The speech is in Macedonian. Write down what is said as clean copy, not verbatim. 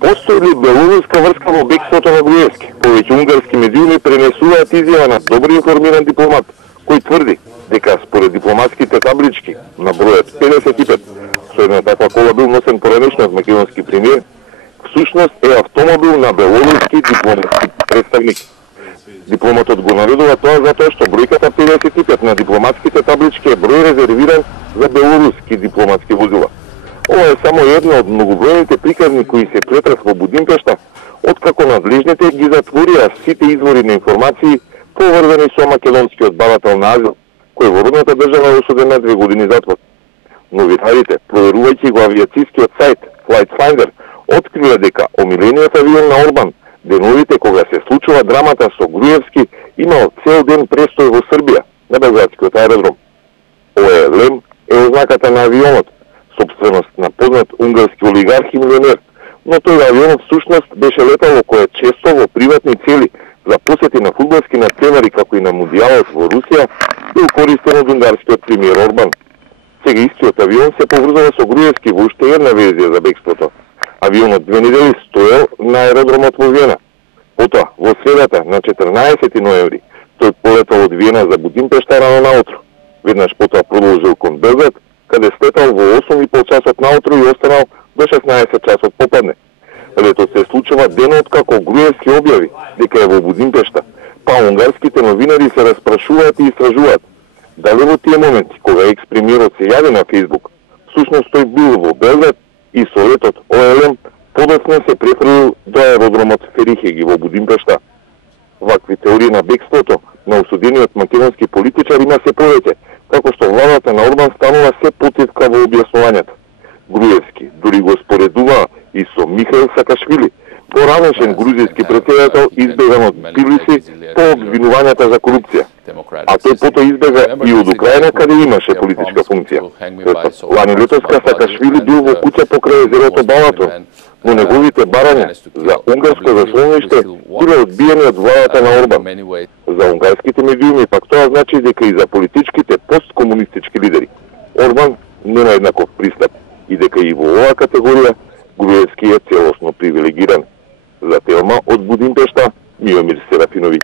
Постои ли белоруска врска во бегството на Груевски? Повеќе унгарски медиуми пренесуваат изјава на добро информиран дипломат, кој тврди дека според дипломатските таблички на бројот 55, со една таква кола бил носен поранешно од македонски премиер, всушност е автомобил на белоруски дипломатски представник. Дипломатот го наредува тоа затоа што бројката 55 на дипломатските таблички е број резервиран за белоруски дипломатски возила. Ова е само една од многобројните приказни кои се претрас во Будимпешта, откако надлежните ги затворија сите извори на информации поврзани со македонскиот барател на азил, кој во родната држава е осуден на 2 години затвор. Новинарите, проверувајќи го авиацискиот сајт Flight Finder, открија дека омилениот авион на Орбан, деновите кога се случува драмата со Груевски, имал цел ден престој во Србија, на Белградскиот аеродром. ОЛМ е ознаката на авионот, собственост на познат унгарски олигарх и милионер, но тој авионот всушност беше летало кое често во приватни цели за посети на фудбалски надпревари како и на мундијалот во Русија, бил користен од унгарскиот премиер Орбан. Сега истиот авион се поврзува со Груевски во уште една верзија за бегството. Авионот 2 недели стоел на аеродромот во Виена. Потоа, во средата на 14 ноември, тој полетал од Виена за Будимпешта рано наутро. Веднаш потоа продолжил кон Белград, каде слетал во 8,5 часот наутро и останал до 16 часот попадне. Летот се случува денот како Груевски објави дека е во Будимпешта, па унгарските новинари се распрашуваат и истражуваат дали во тие моменти кога екс-премиерот се јави на Фејсбук, всушност тој бил во Белград и со летот ОЛМ подоцна се префрлил до аеродромот Ферихеги во Будимпешта. Вакви теории на бегството на осудениот македонски политичар има се повеќе, како што владата на Орбан станува се потивка во објаснувањата. Груевски дури го споредува и со Михаил Сакашвили, поранешен грузијски претседател избеган од Тбилиси по обвинувањата за корупција. А тој потоа избега и од Украина, каде имаше политичка функција. Лани летоска Сакашвили бил во куќа покрај езерото Балатон, но неговите барања за унгарско заслониште биле одбиени од владата на Орбан. За унгарските медиуми пак тоа значи дека и за политичките посткомунистички лидери Орбан нема еднаков пристап и дека и во оваа категорија Груевски е целосно привилегиран. За Телма од Будимпешта, Миомир Серафиновиќ.